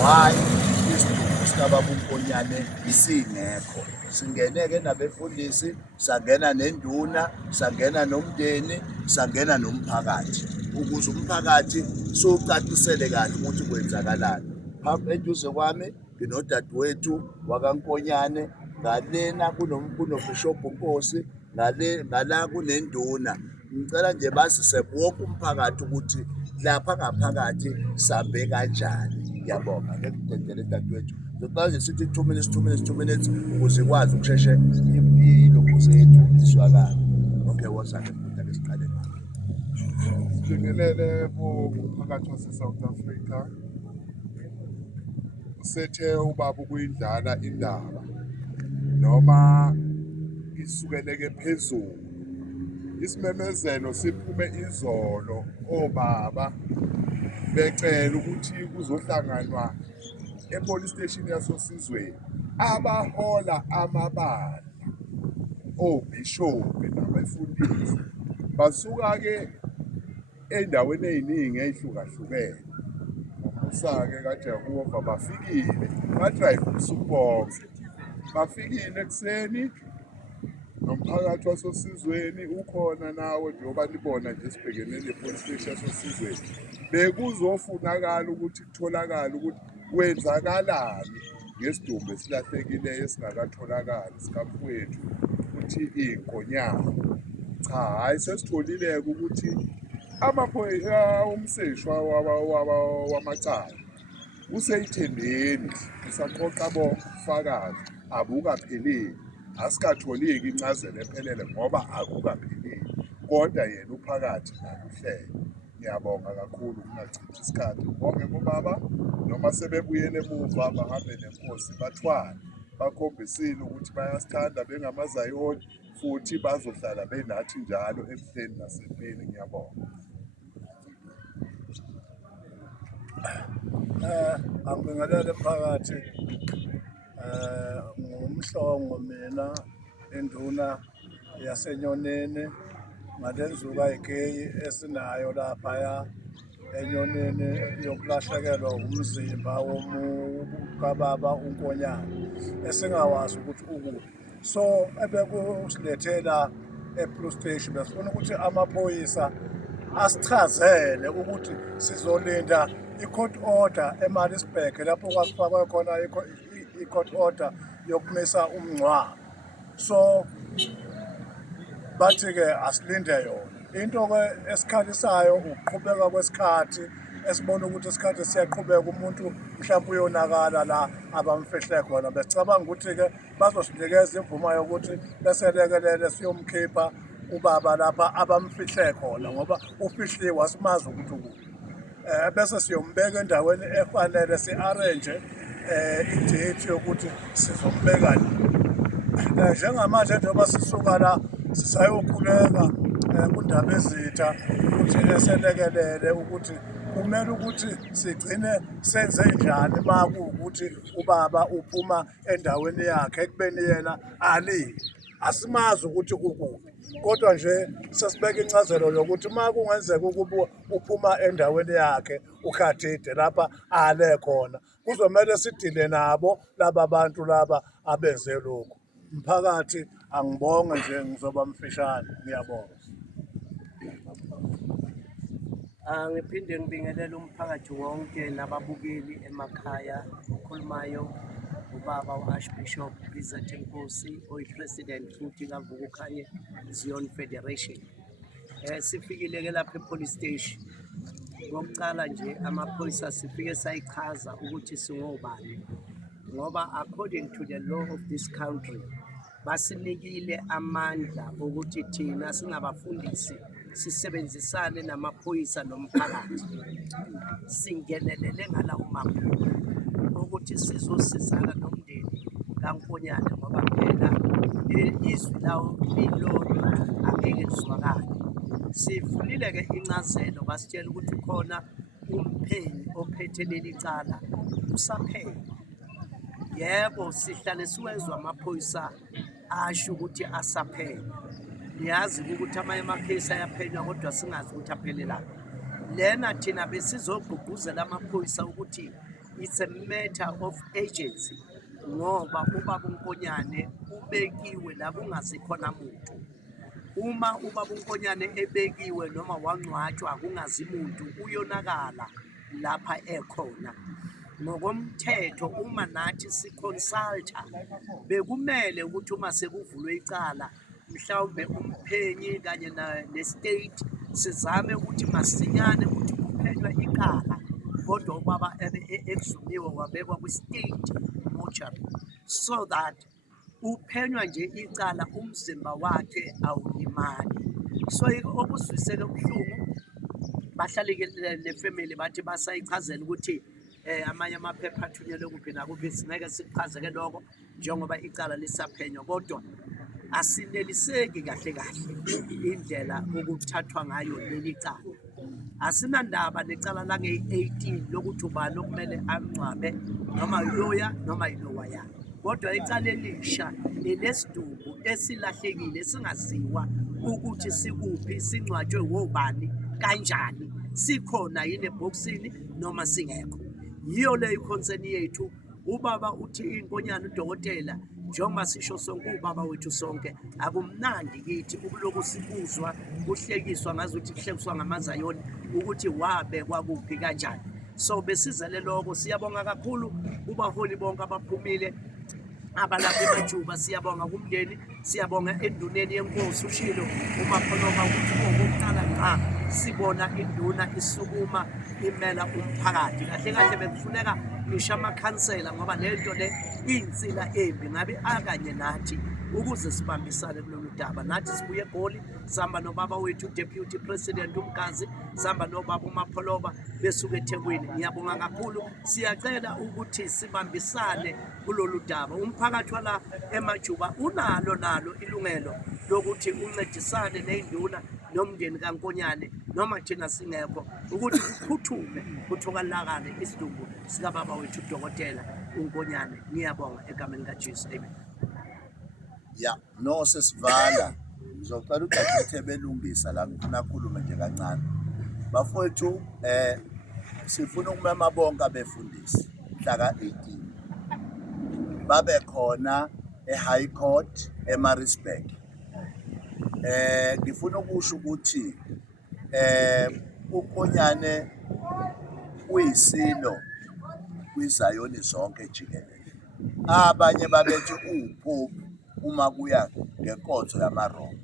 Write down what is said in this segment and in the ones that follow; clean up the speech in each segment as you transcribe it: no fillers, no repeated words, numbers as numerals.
why isidumbu sikababa uNkonyane singekho. Singene-ke nabefundisi, sangena nenduna, sangena nomndeni, sangena nomphakathi ukuze umphakathi siwucacisele kahle ukuthi kwenzakalani. Phambi eduze kwami nginodadewethu wakaNkonyane, ngalena kunoBishop Nkosi, ngala kunenduna. Ngicela nje bazise wonke umphakathi ukuthi lapha ngaphakathi sambe kanjani. Ngiyabonga, ngeke ngidedele dadewethu. Ngicela nje sithi 2 minutes ukuze ikwazi ukusheshe ilokhu zethu izwakala. Okay, wozake futhi ake siqale ngakho. Sibingelele kumphakathi wase-South Africa. Sethe ubaba ukuyidlala indaba noma isukeleke phezulu. Isimemezelo siphume izolo, obaba becela ukuthi kuzohlanganwa e-police station yasoSizweni abahola amabandla, obishophi nabefundisi basuka-ke ey'ndaweni ey'ningi ey'hlukahlukene. Ngomusa-ke kaJehova bafikile, badrayive ubusuku bonke. Bafikile ekuseni, nomphakathi wasoSizweni ukhona nawe njengoba libona nje sibhekene ne-police station yasoSizweni. Bekuzofunakala ukuthi kutholakale ukuthi kwenzakalani ngesidumbu esilahlekileyo esingakatholakali sikamfowethu ukuthi iNkonyane. Cha, hhayi sesitholile-ke ukuthi umseshwa wamacala useyithendeni, usaqoqa bofakazi, abukapheleli. Asikatholiki incazelo ephelele ngoba akukapheleli, kodwa yena uphakathi naluhlelo. Ngiyabonga kakhulu kungachithi isikhathi. Bonke kubaba noma sebebuyele emuva bahambe nenkosi bathwale, bakhombisile ukuthi bayasithanda bengamazayoni futhi bazohlala benathi njalo ebuhleni nasempini. Ngiyabonga. Angibingelele phakathi ngumhlongo mina induna yaseNyoneni ngalenzuka igeyi esinayo laphaya eNyoneni yokulahlekelwa umzimba kababa uNkonyane esingawazi ukuthi ukuphi. So ebekusilethela e-police station besifuna ukuthi amaphoyisa asichazele ukuthi sizolinda i-court order eMaritzburg lapho kwakufakwe khona i-court order yokumisa umngcwabo. So bathi-ke asilinde yona. Into-ke esikhalisayo ukuqhubeka kwesikhathi, esibona ukuthi isikhathi siyaqhubeka, umuntu mhlawumbe uyonakala la abamfihle khona. Besicabanga ukuthi-ke bazosinikeza imvumo yokuthi beselekelele siyomkhipha ubaba lapha abamfihle khona ngoba ufihliwe asimazi ukuthi ukuphi. Bese siyombeka endaweni efanele, si-arrange i-date yokuthi sizombeka la. Njengamanje njengoba sisuka la sisayokhuleka kundaba ezitha ukuthi eselekelele ukuthi kumele ukuthi sigcine senze njani uma kuwukuthi ubaba uphuma endaweni yakhe ekubeni yena alile. Asimazi ukuthi ukuphi, kodwa nje sesibeka incazelo yokuthi uma kungenzeka ukuba uphuma endaweni yakhe uKhatide lapha ale khona, kuzomele sidile nabo laba bantu laba abenze lokhu. Mphakathi angibonge nje, ngizoba mfishane. Ngiyabonga. Ngiphinde ngibingelele umphakathi wonke nababukeli emakhaya. Okhulumayo ubaba u-Archbishop Lizette Nkosi, oyi-President futhi kaVukukhanye Zion Federation. Sifikile-ke lapha e-police station. Ngokucala nje amaphoyisa sifike sayichaza ukuthi singobani, ngoba according to the law of this country basinikile amandla ukuthi thina singabafundisi sisebenzisane namaphoyisa nomphakathi, singenelele ngalawo maphupho ukuthi sizosizana nomndeni kaNkonyane ngoba phela izwi lawo lilodwa angeke lizwakale. Sivulile-ke incazelo, basitshela ukuthi khona umphenyi ophethe leli cala usaphela. Yebo, sihlale siwezwa amaphoyisa asho ukuthi asaphela. Niyazi ukuthi amanye amakhesi ayaphenywa kodwa singazi ukuthi aphelelaphi. Lena thina besizogqugquzela amaphoyisa ukuthi it's a matter of agency ngoba ubaba uNkonyane ubekiwe la kungazikhona muntu. Uma ubaba uNkonyane ebekiwe noma wangcwatshwa kungazi muntu uyonakala lapha ekhona. Ngokomthetho uma nathi siconsulta bekumele ukuthi uma sekuvulwe icala mhlawumbe umphenyi kanye nestate sizame ukuthi masinyane ukuthi kuphenywa icala kodwa ubaba ekuzumiwe wabekwa kwi-state mortuary so that uphenywa nje icala umzimba wakhe awulimali. So okuzwiseke ubuhlungu bahlale le family bathi basayichazela ukuthi amanye amaphepha athunyelwe kuphi nakuphi singeke sikuchazeke lokho njengoba icala lisaphenywa kodwa asineliseki kahle indlela okuthathwa ngayo leli cala. Asinandaba necala lange-18 lokuthi ubani okumele amncwabe noma yiloya noma yilowaya kodwa icala elisha elesidubu esilahlekile singaziwa ukuthi sikuphi singcwatshwe wobani kanjani sikhona yini ebhokisini noma singekho. Yiyo le concern yethu. Ubaba uthi iNkonyane uDokotela njengoba sisho sonke ubaba wethu sonke akumnandi kithi ukuloku sibuzwa kuhlekiswa ngazuthi kuhlekiswa ngamaZayoni ukuthi wabekwa kuphi kanjani. So besizele lokho siyabonga kakhulu kubaholi bonke abaphumile abalapha eMajuba, siyabonga kumndeni, siyabonga enduneni yenkosi uShilo uMapholoba ukuthi okokuqala ngqa sibona induna isukuma imela umphakathi. Kahle bekufuneka ngisho amakhansela ngoba lento le insila embi ngabe akanye nathi ukuze sibambisane kulolu daba. Nathi sibuye eGoli sihamba nobaba wethu Deputy President uMkazi, sihamba nobaba uMapholoba besuka eThekwini. Ngiyabonga kakhulu, siyacela ukuthi sibambisane kulolu daba. Umphakathi wala eMajuba unalo ilungelo lokuthi uncedisane ney'nduna nomndeni kaNkonyane noma thina singekho ukuthi kuphuthume kuthokalakale isidumbu sikababa wethu uDokotela uNkonyane. Ngiyabonga egameni kaJesu, amen. Ya no sesivala ngizocela uDokotela belungisa la ngifuna khulume nje kancane bafowethu. Sifuna ukumema bonke abefundisi mhla ka-18 babe khona eHigh Court eMaritzburg. Ngifuna ukusho ukuthi uNkonyane uyisilo kwiZayoni zonke jikelele. Abanye babethi uwuPope uma kuya ngenkonzo yamaRoma.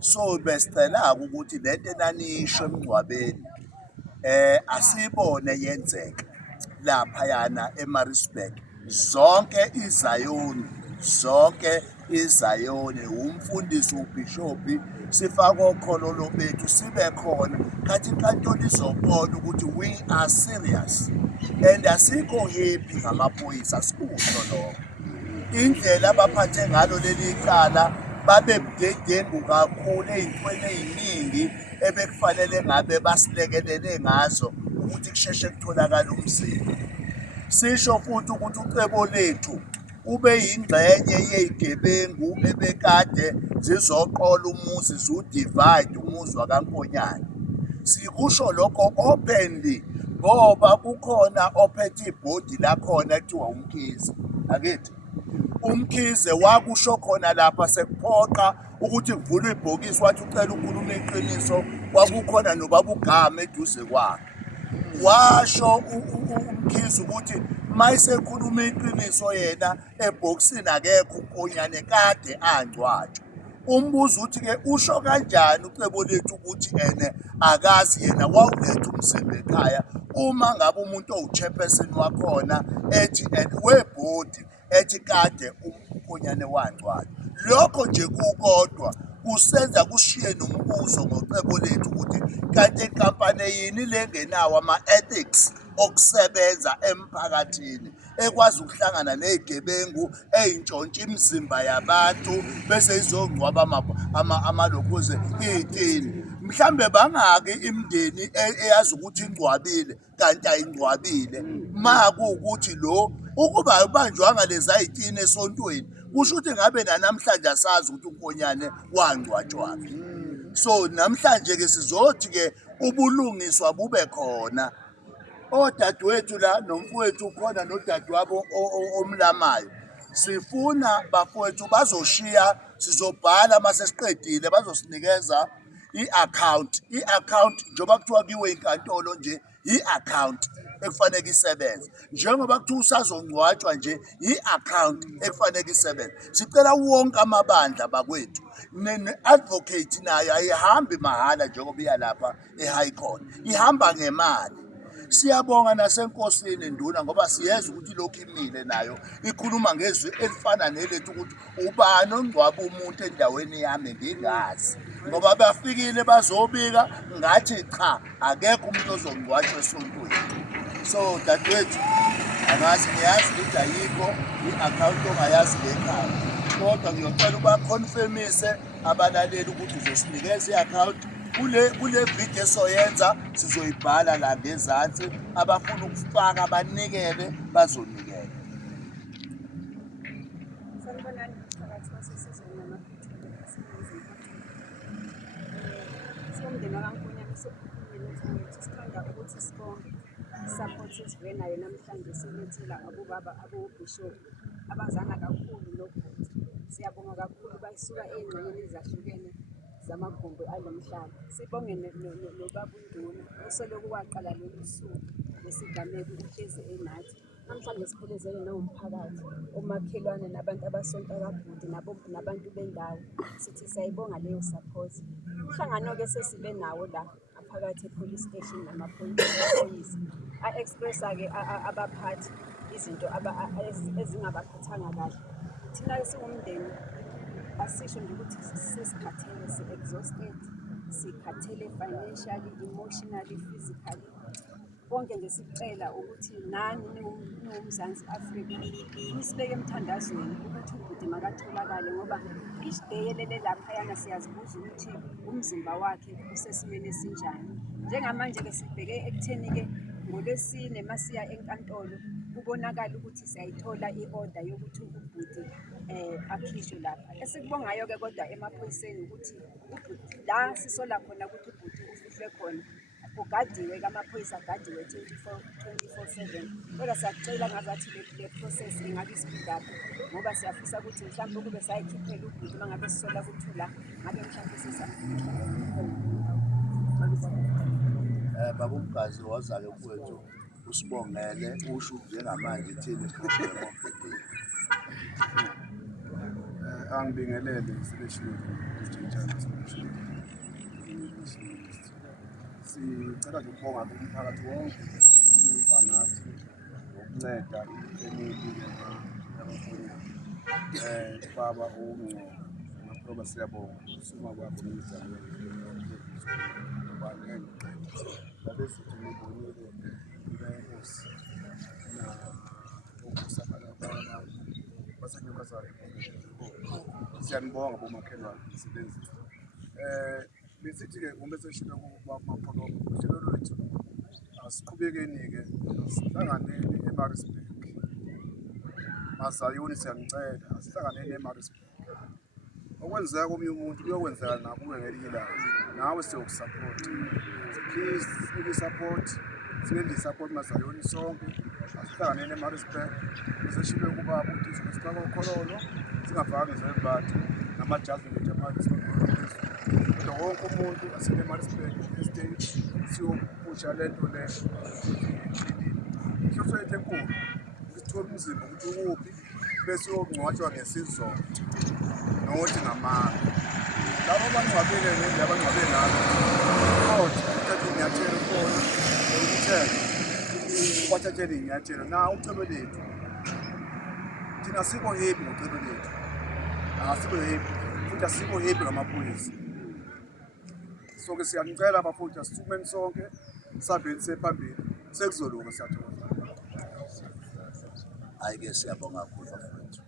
So besicela ukuthi lento enanisho emngcwabeni asibone yenzeka lapha yana eMaritzburg. Zonke iZayoni umfundisi ubhishophi sifake okholo bethu sibe khona khathi inkantolo izobona ukuthi we are serious and asikho happy ngamaphoyisa. Sikusho lokho indlela abaphathe ngalo leli cala babe budedengu kakhulu ey'ntweni ey'ningi ebekufanele ngabe basilekelele ngazo ukuthi kusheshe kutholakala umzimba. Sisho futhi ukuthi ucebo lethu ube yingxenye yey'gebengu ebekade zizoqola umuzi ziwudivide umuzi wakaNkonyane. Sikusho lokho openly ngoba kukhona ophethe ibhodi lakhona ekuthiwa uMkhize. Akithi uMkhize wakusho khona lapha sekuphoqa ukuthi kuvulwe ibhokisi wathi ucela ukhuluma iqiniso. Kwakukhona nobaba uGama eduze kwakhe washo uMkhize ukuthi mayisekhuluma iqiniso yena ebhokisini akekho uNkonyane kade angcwatshwa. Umbuzo uthi-ke usho kanjani ucebo lethu ukuthi akazi yena wawuletha umzimba ekhaya uma ngabe umuntu owu-chairperson wakhona ethi webhodi ethi kade uNkonyane wangcwatshwa. Lokho nje kukodwa kusenza kushiye nombuzo ngocebo lethu ukuthi kanti inkampani yini le ngenawo ama-ethics okusebenza emphakathini ekwazi ukuhlangana ney'gebengu ey'ntshontsha imizimba yabantu bese izongcwaba amalokhuze iy'tini. Mhlambe bangaki imindeni eyazi ukuthi ingcwabile kanti ayingcwabile ma kuwukuthi lo ukuba ubanjwanga leza y'tini esontweni kusho ukuthi ngabe nanamhlanje asazi ukuthi uNkonyane wangcwatshwaphi. So namhlanje-ke sizothi-ke ubulungiswa bube khona odadewethu la nomfowethu khona nodadewabo omlamayo. Sifuna bafowethu bazoshiya, sizobhala mase siqedile bazosinikeza i-account. I-account njengoba kuthiwa kiwe inkantolo nje, i-account ekufanele isebenze. Njengoba kuthiwa usazongcwatshwa nje, i-account ekufanele isebenze. Sicela wonke amabandla bakwethu, ne-advocate nayo ayihambi mahhala njengoba iya lapha e-High Court, ihamba ngemali. Siyabonga nasenkosini nduna ngoba siyeza ukuthi lokhu imile nayo ikhuluma ngezwi elifana nelethu ukuthi ubani ongcwaba umuntu endaweni yami ngingazi, ngoba bafikile bazobika ngathi cha akekho umuntu ozongcwatshwa esontweni. So dadewethu, angazi ngiyazi ukuthi ayikho i-account ongayazi ngekhaya, kodwa ngiyocela ubakhonfemise abalaleli ukuthi uzosinikeza i-account. Kule video esoyenza sizoyibhala la ngezansi, abafuna ukufaka banikele bazonikela. Sanibonani phakathi kwasesizweni namaphethelo aseNingizimu Afrika. Siwumndeni wakaNkonyane usephumile wethu, sithanda ukuthi sibonge i-support esivenayo namhlanje silethela abobaba abobhishophu abazana kakhulu nobhuti. Siyabonga kakhulu bayisuka ey'ngxenyeni ezahlukene zamagumbi alomhlaba. Sibonge nobaba uNduna osoloko waqala lolu suku lesigameko uhlezi enathi. Namhlanje siphelezelwe nomphakathi, omakhelwane nabantu abasonta kabhuti nabantu bendawo. Sithi siyayibonga leyo support. Umhlangano-ke sesibe nawo la phakathi e-police station namaphoyisa a-expressa-ke abaphathi izinto ezingabaphathanga kahle. Thina-ke singumndeni asisho nje ukuthi sesikhathele, si-exhausted, sikhathele financially, emotionally, physically. Konke nje sicela ukuthi nani niwuMzansi Afrika nisibeke emthandazweni ukuthi ubhuti makatholakale, ngoba each day elele laphayana siyazibuza ukuthi umzimba wakhe usesimeni esinjani. Njengamanje-ke sibheke ekutheni-ke ngoLwesine masiya enkantolo kubonakala ukuthi siyayithola i-order yokuthi ubhuti akhishwe lapha. Esikubongayo-ke kodwa emaphoyiseni ukuthi ubhuti la sisola khona ukuthi ubhuti ufihlwe khona ugadiwe-ke, amaphoyisa agadiwe 24/7. Kodwa siyakucela ngazathi le process ingabe isiphi, ngoba siyafisa ukuthi mhlawumbe kube sayikhiphela ubhuti uma ngabe sisola ukuthi la ngabe mhlawumbe sesamfihla. Baba uMgazi waza-ke kuwethu usibongele usho njengamanje thini i-problem of the day. Angibingelele Special sicela nje ukubonga umphakathi wonke kunomphakathi ngokunceda ifamily baba ngoba siyabonga usuma kwakho nomzamo babe sithi ngibonile inkosi na ukusabala baseNyukazana. Siyanibonga bomakhelwane msebenzi. Besithi-ke uma seshilo kumaphono uhlelo lwethu asiqhubekeni-ke sihlanganeni eMaritzburg. Mazayoni siyanicela asihlanganeni eMaritzburg. Okwenzeka komunye umuntu kuyokwenzeka nakuwe ngelinye ilanga, nawe siyokusupport. Please sinike i-support, singenze i-support Mazayoni sonke, asihlanganeni eMaritzburg. Seshilo kubaba ukuthi sizofaka ukhololo singafaki nje abantu namajazi nje amanje. Kodwa wonke umuntu asene-Maritzburg estate siyopusha le nto le. Inhloso yethu enkulu sithole umzimba ukuthi ukuphi bese uyongcwatshwa ngesizotha nokuthi ngamanga. Labo abangcwabile ngendlela abangcwabe ngayo kodwa uthathe inyathelo khona ukuthenga wathathele inyathelo na ucebo lethu. Thina sikho happy ngocebo lethu, asikho happy futhi asikho happy ngamaphoyisa. Sonke siyanicela abafundi asithumeni sonke sihambeni sephambili sekuzoluka siyathola. Hayi-ke siyabonga kakhulu bafowethu.